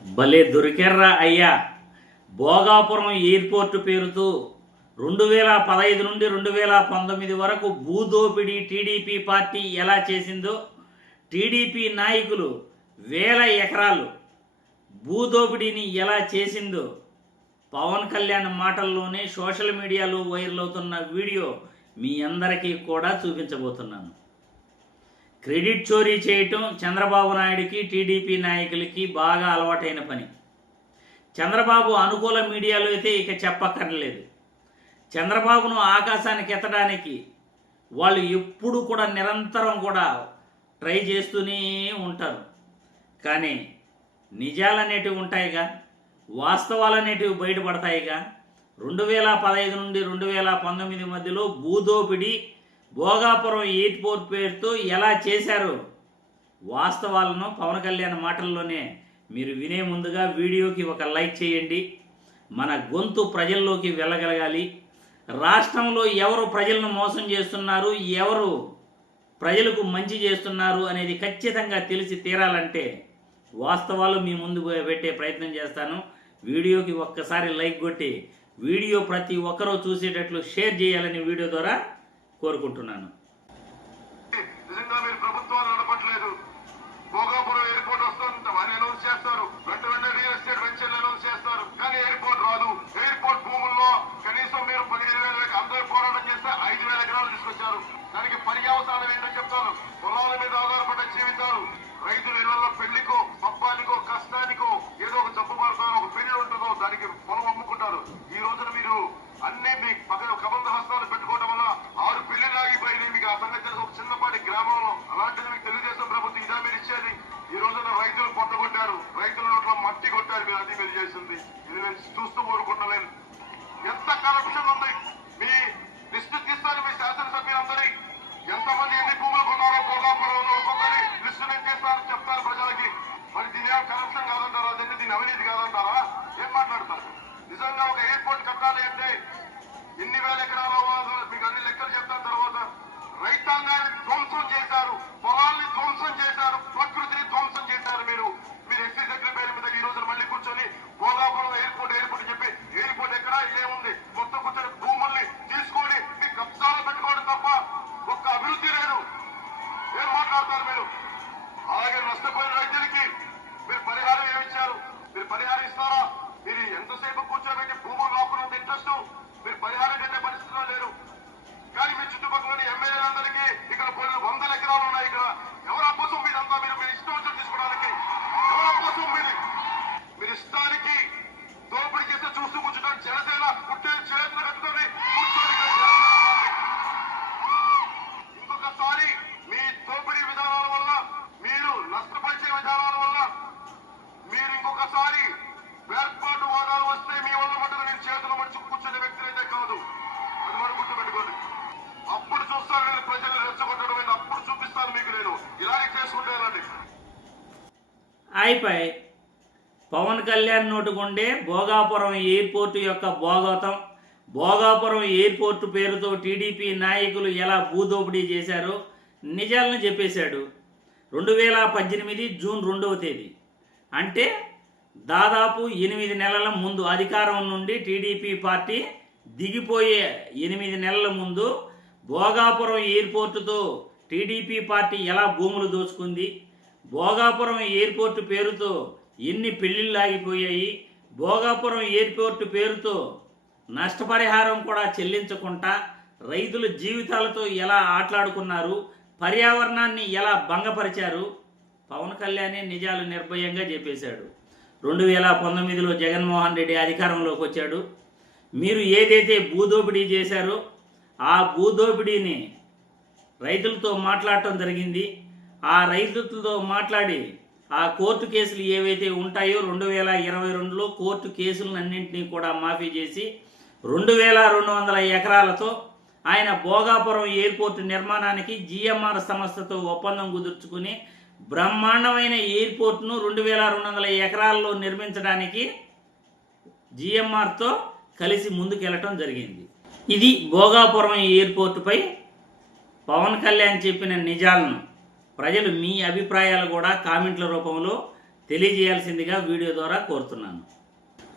భలే దొరికెర్రా అయ్యా. భోగాపురం ఎయిర్పోర్టు పేరుతో 2015 నుండి 2019 వరకు భూదోపిడీ టీడీపీ పార్టీ ఎలా చేసిందో, టీడీపీ నాయకులు వేల ఎకరాలు భూదోపిడీని ఎలా చేసిందో పవన్ కళ్యాణ్ మాటల్లోనే సోషల్ మీడియాలో వైరల్ అవుతున్న వీడియో మీ అందరికీ కూడా చూపించబోతున్నాను. క్రెడిట్ చోరీ చేయటం చంద్రబాబు నాయుడికి టీడీపీ నాయకులకి బాగా అలవాటైన పని. చంద్రబాబు అనుకూల మీడియాలో అయితే ఇక చెప్పక్కర్లేదు. చంద్రబాబును ఆకాశానికి ఎత్తడానికి వాళ్ళు ఎప్పుడు కూడా నిరంతరం కూడా ట్రై చేస్తూనే ఉంటారు. కానీ నిజాలు అనేటివి ఉంటాయిగా, వాస్తవాలు అనేటివి బయటపడతాయిగా. 2015 నుండి 2019 మధ్యలో భూదోపిడీ భోగాపురం ఎయిర్పోర్ట్ పేరుతో ఎలా చేశారో వాస్తవాలను పవన్ కళ్యాణ్ మాటల్లోనే మీరు వినే ముందుగా వీడియోకి ఒక లైక్ చేయండి. మన గొంతు ప్రజల్లోకి వెళ్ళగలగాలి. రాష్ట్రంలో ఎవరు ప్రజలను మోసం చేస్తున్నారు, ఎవరు ప్రజలకు మంచి చేస్తున్నారు అనేది ఖచ్చితంగా తెలిసి తీరాలంటే వాస్తవాలు మీ ముందు పెట్టే ప్రయత్నం చేస్తాను. వీడియోకి ఒక్కసారి లైక్ కొట్టి వీడియో ప్రతి ఒక్కరూ చూసేటట్లు షేర్ చేయాలని వీడియో ద్వారా కోరుకుంటున్నాను. నిజంగా మీరు ప్రభుత్వాలు నడపట్లేదు. భోగాపురం ఎయిర్పోర్ట్ వస్తుంది అని అనౌన్స్ చేస్తారు, వెంట రియల్ ఎస్టేట్ వెంచర్లు అనౌన్స్ చేస్తారు, కానీ ఎయిర్పోర్ట్ రాదు. ఎయిర్పోర్ట్ భూముల్లో కనీసం మీరు 15,000 అందరూ పోరాటం చేస్తే 5,000 ఎకరాలు తీసుకొచ్చారు. దానికి పర్యవసానం ఏంటో చెప్తాను. పొలాల మీద ఆధారపడ్డ జీవితాలు, రైతుల ఇళ్లలో పెళ్లికో పబ్బానికో కష్టానికో ఏదో ఒక జబ్బు పడతారో ఒక పెళ్లి ఉంటుందో దానికి పొలం అమ్ముకుంటారు. ఈ రోజున మీరు అన్ని మీ కబంధ హస్తాలు పెట్టుకోవడం వల్ల 6 పెళ్లిళ్ళు ఆగిపోయినాయి. మీకు ఆ సంగతి తెలుసు. ఒక చిన్నపాటి గ్రామంలో అలాంటిది మీకు తెలుగుదేశం ప్రభుత్వం ఇదా మీరు ఇచ్చేది. ఈ రోజున రైతులు పొట్టగొట్టారు, రైతుల నోట్లో మట్టి కొట్టారు. మీరు అది మీరు చేసింది ఇది నేను చూస్తూ కోరుకుంటలేను. ఎంత కరప్షన్ ఉంది. మీ లిస్టు తీస్తారు మీ శాసనసభ్యులందరి ఎంతమంది ఎన్ని భూములు కొన్నారో భోగాపురంలో ఒక్కొక్కరి లిస్టు నేను తీస్తాను చెప్తాను ప్రజలకి. మరి దీని కరప్షన్ కాదంటారా? అదంటే దీని అవినీతి కాదంటారా? ఏం మాట్లాడతారు? నిజంగా ఒక ఎయిర్పోర్ట్ కట్టాలి అంటే ఎన్ని వేల ఎకరాల మీకు అన్ని లెక్కలు చెప్తాను. తర్వాత రైతాంగాన్ని ధ్వంసం చేశారు, పొలాల్ని ధ్వంసం చేశారు, ప్రకృతిని ధ్వంసం చేశారు. మీరు ఎస్సీ సెక్రటరీ పేరు మీద ఈ రోజు మళ్ళీ కూర్చొని భోగాపురం ఎయిర్పోర్ట్ చెప్పి ఎయిర్పోర్ట్ ఎక్కడా ఇదే ఉంది. కొత్త కూర్చొని భూముల్ని తీసుకొని మీ కబ్జాలు పెట్టుకోవడం తప్ప ఒక్క అభివృద్ధి లేదు. ఏం మాట్లాడతారు మీరు? అలాగే నష్టపోయిన రైతులకి మీరు పరిహారం ఏమిచ్చారు? మీరు పరిహారం ఇస్తారా? మీరు ఎంతసేపు కూర్చోబెట్టి భూములు లాక్కున్నంత ఇంట్రెస్ట్ మీరు పరిహారం కట్టే పరిస్థితిలో లేరు. కానీ మీ చుట్టుపక్కల ఎమ్మెల్యేలందరికీ ఇక్కడ కొన్ని 100 ఎకరాలు ఉన్నాయి. ఇక్కడ ఎవరు అబ్బసం మీదంతా మీరు ఇష్టం వచ్చి తీసుకోవడానికి ఎవరు అబ్బసం మీది? మీరు ఇష్టానికి దోపిడీ చేస్తే చూస్తూ కూర్చుంటారు. జనసేన పుట్టే చేతులు కట్టుకొని కూర్చొని ఇంకొకసారి మీ దోపిడీ విధానాల వల్ల, మీరు నష్టపరిచే విధానాల వల్ల మీరు ఇంకొకసారి వేర్పాటు వాదాలు వస్తే మీ వల్ల మటుకు నేను చేతులు మడుచు కూర్చునే వ్యక్తి అయితే కాదు. అది మనం గుర్తుపెట్టుకోండి. అప్పుడు చూస్తాను నేను ప్రజలు రెచ్చగొట్టడం, అప్పుడు చూపిస్తాను మీకు. నేను ఇలాగే చేసుకుంటానండి. అయిపోయి పవన్ కళ్యాణ్ నోటుకుండే భోగాపురం ఎయిర్పోర్టు యొక్క భోగాపురం ఎయిర్పోర్టు పేరుతో టీడీపీ నాయకులు ఎలా భూదోపిడీ చేశారో నిజాలను చెప్పేశాడు. 2018 జూన్ 2వ తేదీ అంటే దాదాపు 8 నెలల ముందు, అధికారం నుండి టీడీపీ పార్టీ దిగిపోయే 8 నెలల ముందు భోగాపురం ఎయిర్పోర్టుతో టీడీపీ పార్టీ ఎలా భూములు దోచుకుంది, భోగాపురం ఎయిర్పోర్టు పేరుతో ఎన్ని పెళ్లిళ్ళు ఆగిపోయాయి, భోగాపురం ఎయిర్పోర్టు పేరుతో నష్టపరిహారం కూడా చెల్లించకుండా రైతుల జీవితాలతో ఎలా ఆటలాడుకున్నారు, పర్యావరణాన్ని ఎలా భంగపరిచారు పవన్ కళ్యాణే నిజాలు నిర్భయంగా చెప్పేశాడు. 2019లో జగన్మోహన్ రెడ్డి అధికారంలోకి వచ్చాడు. మీరు ఏదైతే భూదోపిడీ చేశారో ఆ భూదోపిడీని రైతులతో మాట్లాడటం జరిగింది. ఆ రైతులతో మాట్లాడి ఆ కోర్టు కేసులు ఏవైతే ఉంటాయో 2022లో కోర్టు కేసులన్నింటినీ కూడా మాఫీ చేసి 2200 ఎకరాలతో ఆయన భోగాపురం ఎయిర్పోర్టు నిర్మాణానికి జిఎంఆర్ సంస్థతో ఒప్పందం కుదుర్చుకుని బ్రహ్మాండమైన ఎయిర్పోర్ట్ను 2200 ఎకరాల్లో నిర్మించడానికి జిఎంఆర్తో కలిసి ముందుకెళ్ళటం జరిగింది. ఇది భోగాపురం ఎయిర్పోర్టుపై పవన్ కళ్యాణ్ చెప్పిన నిజాలను ప్రజలు మీ అభిప్రాయాలు కూడా కామెంట్ల రూపంలో తెలియజేయాల్సిందిగా వీడియో ద్వారా కోరుతున్నాను.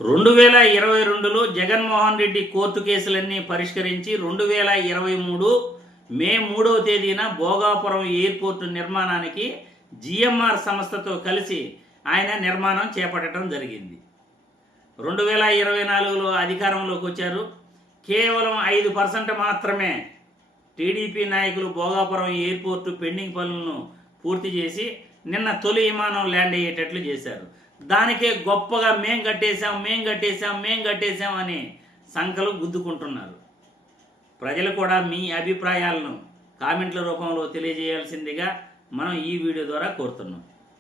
2022లో జగన్మోహన్ రెడ్డి కోర్టు కేసులన్నీ పరిష్కరించి 2023 మే 3వ తేదీన భోగాపురం ఎయిర్పోర్టు నిర్మాణానికి జిఎంఆర్ సంస్థతో కలిసి ఆయన నిర్మాణం చేపట్టడం జరిగింది. 2024లో అధికారంలోకి వచ్చారు. కేవలం 5% మాత్రమే టీడీపీ నాయకులు భోగాపురం ఎయిర్పోర్టు పెండింగ్ పనులను పూర్తి చేసి నిన్న తొలి విమానం ల్యాండ్ అయ్యేటట్లు చేశారు. దానికే గొప్పగా మేం కట్టేశాం అని సంకలు గుద్దుకుంటున్నారు. ప్రజలు కూడా మీ అభిప్రాయాలను కామెంట్ల రూపంలో తెలియజేయాల్సిందిగా మనం ఈ వీడియో ద్వారా కోరుతున్నాం.